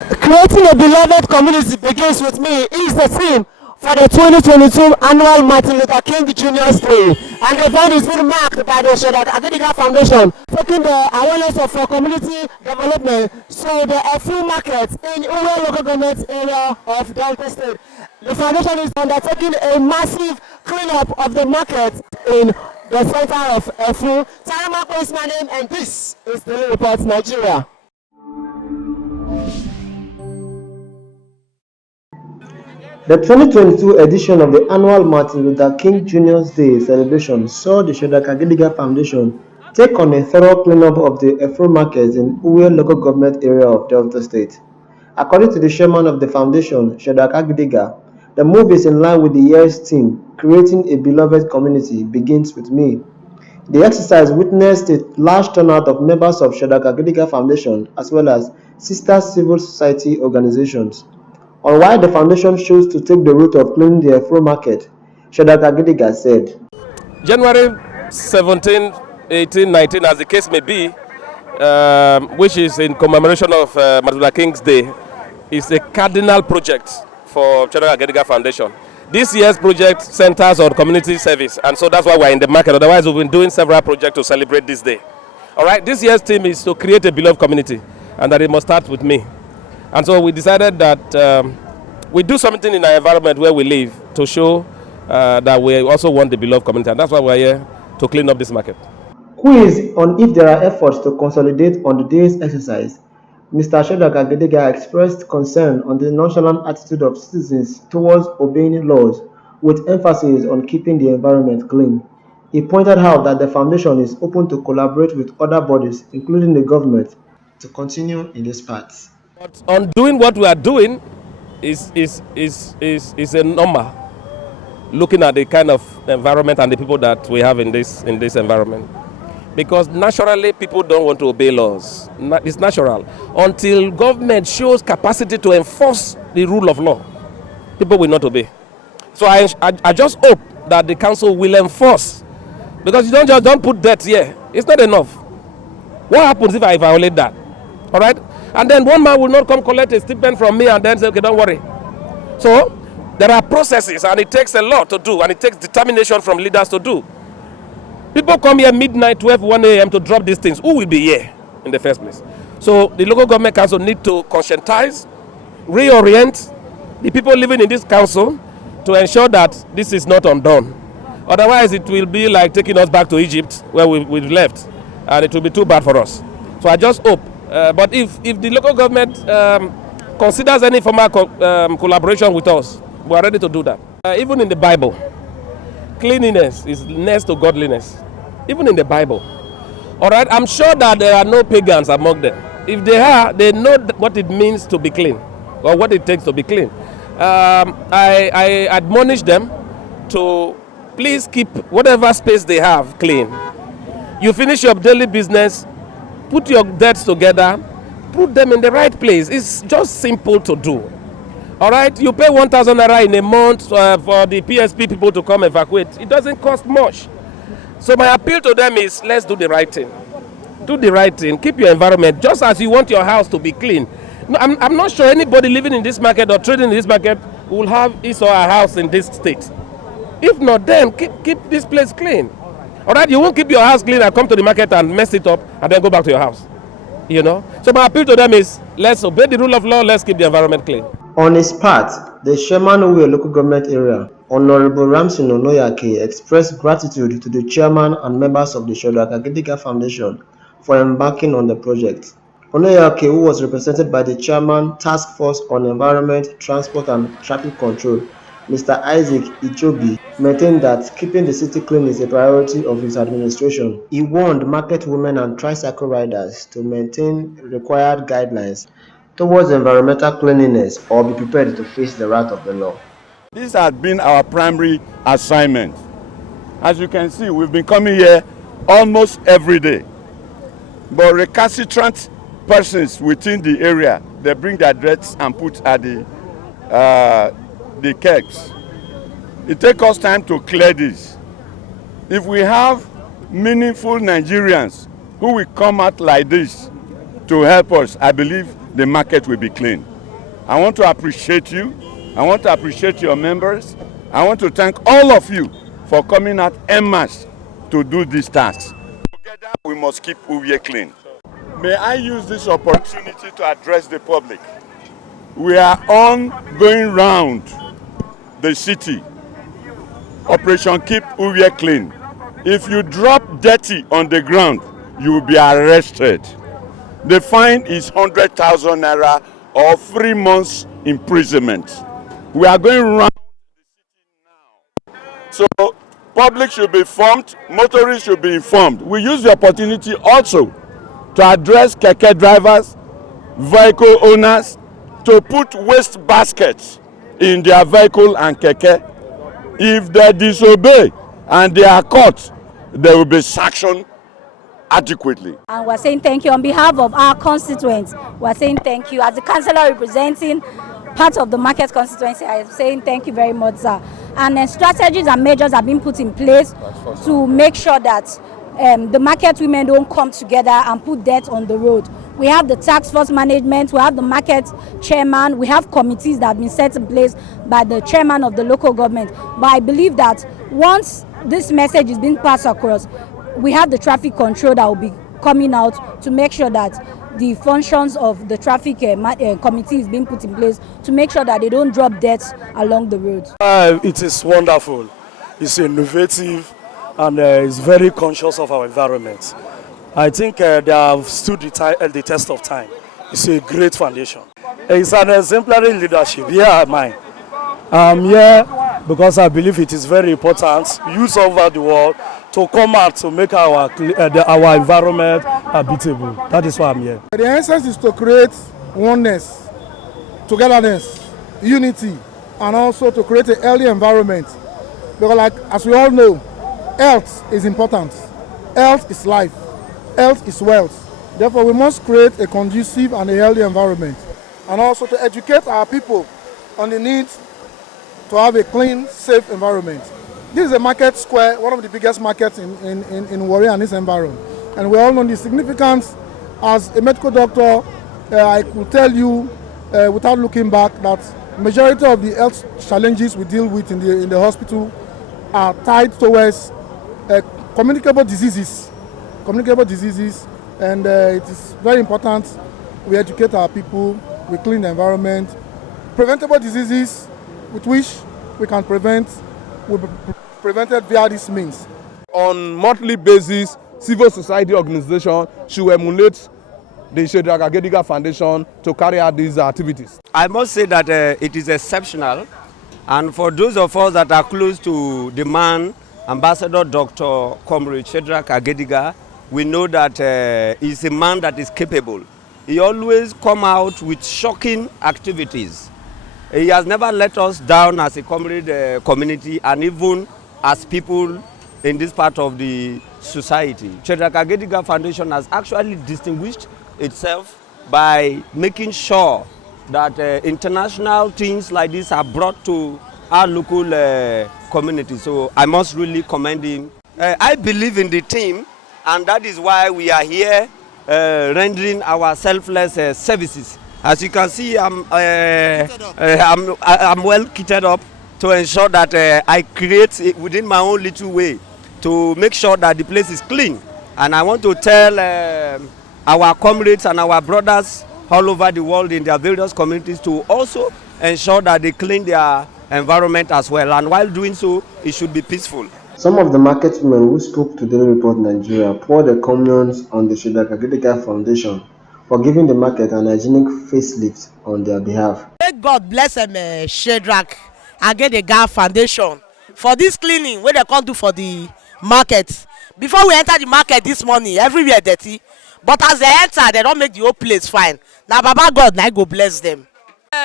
Creating a beloved community begins with me is the theme for the 2022 annual Martin Luther King Jr. Day, and the event is being marked by the Shedrack Agadiga Foundation, taking the awareness of community development to the Efu market in Uwe local government area of Delta State. The foundation is undertaking a massive cleanup of the market in the center of Efu. Taramako is my name, and this is the Report Nigeria. The 2022 edition of the annual Martin Luther King Jr. Day celebration saw the Shedrack Agadiga Foundation take on a thorough cleanup of the Efro market in Uwe local government area of Delta State. According to the chairman of the foundation, Shedrack Agadiga, the move is in line with the year's theme, Creating a Beloved Community Begins with Me. The exercise witnessed a large turnout of members of Shedrack Agadiga Foundation as well as sister civil society organizations. On why the foundation chose to take the route of cleaning the Efro market, Shedrack Agadiga said, January 17, 18, 19, as the case may be, which is in commemoration of Martin Luther King's Day, is a cardinal project for Shedrack Agadiga Foundation. This year's project centers on community service, and so that's why we're in the market. Otherwise, we've been doing several projects to celebrate this day. All right, this year's theme is to create a beloved community, and that it must start with me. And so we decided that we do something in our environment where we live to show that we also want the beloved community. And that's why we're here to clean up this market. Quiz on if there are efforts to consolidate on the day's exercise. Mr. Shedrack Agadiga expressed concern on the nonchalant attitude of citizens towards obeying laws, with emphasis on keeping the environment clean. He pointed out that the foundation is open to collaborate with other bodies, including the government, to continue in this path. But on doing what we are doing is a normal, looking at the kind of environment and the people that we have in this environment. Because naturally people don't want to obey laws. It's natural. Until government shows capacity to enforce the rule of law, people will not obey. So I just hope that the council will enforce. Because you don't put debt here. It's not enough. What happens if I violate that? All right? And then one man will not come collect a stipend from me and then say, okay, don't worry. So there are processes, and it takes a lot to do, and it takes determination from leaders to do. People come here midnight, 12, 1 a.m. to drop these things. Who will be here in the first place? So the local government council need to conscientize, reorient the people living in this council to ensure that this is not undone. Otherwise, it will be like taking us back to Egypt where we left, and it will be too bad for us. So I just hope. But if the local government considers any formal collaboration with us, we are ready to do that. Even in the Bible, cleanliness is next to godliness. Even in the Bible. All right, I'm sure that there are no pagans among them. If they are, they know what it means to be clean, or what it takes to be clean. I admonish them to please keep whatever space they have clean. You finish your daily business, put your debts together, put them in the right place. It's just simple to do. All right, you pay 1,000 naira in a month for the PSP people to come evacuate. It doesn't cost much. So my appeal to them is, let's do the right thing. Do the right thing. Keep your environment just as you want your house to be clean. No, I'm not sure anybody living in this market or trading in this market will have his or her house in this state. If not, then keep this place clean. All right, you won't keep your house clean and come to the market and mess it up and then go back to your house. You know? So my appeal to them is, let's obey the rule of law, let's keep the environment clean. On his part, the chairman of the local government area, Honorable Ramsey Onoyake, expressed gratitude to the chairman and members of the Shedrack Agadiga Foundation for embarking on the project. Onoyake, who was represented by the chairman, Task Force on Environment, Transport and Traffic Control, Mr. Isaac Ichobi, maintained that keeping the city clean is a priority of his administration. He warned market women and tricycle riders to maintain required guidelines towards environmental cleanliness or be prepared to face the wrath of the law. This has been our primary assignment. As you can see, we've been coming here almost every day. But recalcitrant persons within the area, they bring their debts and put at the kegs. It takes us time to clear this. If we have meaningful Nigerians who will come out like this to help us, I believe the market will be clean. I want to appreciate you. I want to appreciate your members. I want to thank all of you for coming out en masse to do this task. Together, we must keep Uwie clean. May I use this opportunity to address the public. We are on going round the city. Operation Keep Uwie Clean. If you drop dirty on the ground, you will be arrested. The fine is 100,000 naira or 3 months imprisonment. We are going round the city now. So public should be informed, motorists should be informed. We use the opportunity also to address keke drivers, vehicle owners, to put waste baskets in their vehicle and keke. If they disobey and they are caught, they will be sanctioned adequately. And we're saying thank you on behalf of our constituents. We're saying thank you as the councillor representing part of the market constituency. I am saying thank you very much, sir. And strategies and measures have been put in place to make sure that the market women don't come together and put debt on the road. We have the task force management, we have the market chairman, we have committees that have been set in place by the chairman of the local government. But I believe that once this message is being passed across, we have the traffic control that will be coming out to make sure that the functions of the traffic committee is being put in place to make sure that they don't drop debts along the road. It is wonderful. It's innovative and is very conscious of our environment. I think they have stood the test of time. It's a great foundation. It's an exemplary leadership. Here am I. I'm here because I believe it is very important, youth over the world, to come out to make our environment habitable. That is why I'm here. The essence is to create oneness, togetherness, unity, and also to create a healthy environment. Because like, as we all know, health is important. Health is life. Health is wealth. Therefore, we must create a conducive and a healthy environment. And also to educate our people on the need to have a clean, safe environment. This is a market square, one of the biggest markets in Warri and its environment. And we all know the significance. As a medical doctor, I could tell you, without looking back, that majority of the health challenges we deal with in the hospital are tied towards communicable diseases. And it is very important we educate our people, we clean the environment. Preventable diseases with which we can prevent will be prevented via these means. On monthly basis, civil society organization should emulate the Shedrack Agediga Foundation to carry out these activities. I must say that it is exceptional, and for those of us that are close to the man, Ambassador Dr. Comrade Shedrack Agediga, we know that he's a man that is capable. He always come out with shocking activities. He has never let us down as a comrade community and even as people in this part of the society. Shedrack Agediga Foundation has actually distinguished itself by making sure that international things like this are brought to our local community. So I must really commend him. I believe in the team, and that is why we are here rendering our selfless services. As you can see, I'm well kitted up to ensure that I create within my own little way to make sure that the place is clean. And I want to tell our comrades and our brothers all over the world in their various communities to also ensure that they clean their environment as well. And while doing so, it should be peaceful. Some of the market women who spoke to Daily Report Nigeria poured their comments on the Shedrack Agediga Foundation for giving the market an hygienic facelift on their behalf. May God bless Shedrack Agediga Foundation for this cleaning wey they can't do for the market. Before we enter the market this morning, everywhere dirty, but as they enter, they don't make the whole place fine. Now Baba God now go bless them.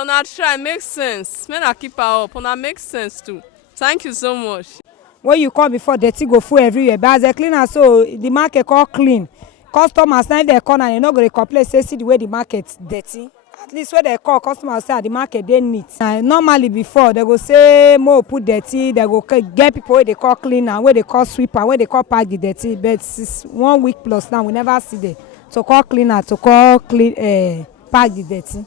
Una try make sense. Men are keep her up. Una make sense too. Thank you so much. When you come before, dirty go full everywhere. But as a cleaner, so the market all clean. Customers now they come and they not going to complain. Say see the way the market's dirty. At least when they call customers say the market they neat. Normally before they go say more put dirty. They go get people where they call cleaner, where they call sweeper, where they call pack the dirty. But since 1 week plus now we never see them. To call cleaner, to call clean pack the dirty.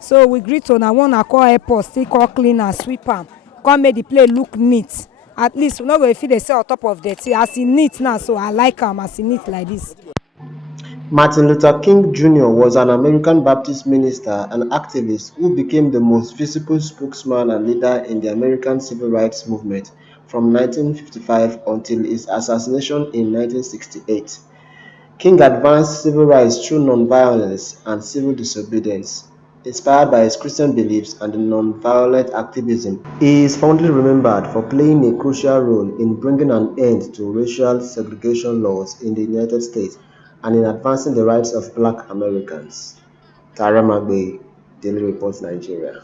So we greet una one call help us still call clean and sweep am, come make the place look neat. At least we no go fit dey say on top of dirty as e neat now, so I like am as e neat like this. Martin Luther King Jr. was an American Baptist minister and activist who became the most visible spokesman and leader in the American civil rights movement from 1955 until his assassination in 1968. King advanced civil rights through nonviolence and civil disobedience. Inspired by his Christian beliefs and non-violent activism, he is fondly remembered for playing a crucial role in bringing an end to racial segregation laws in the United States and in advancing the rights of Black Americans. Tara Magbe, Daily Reports, Nigeria.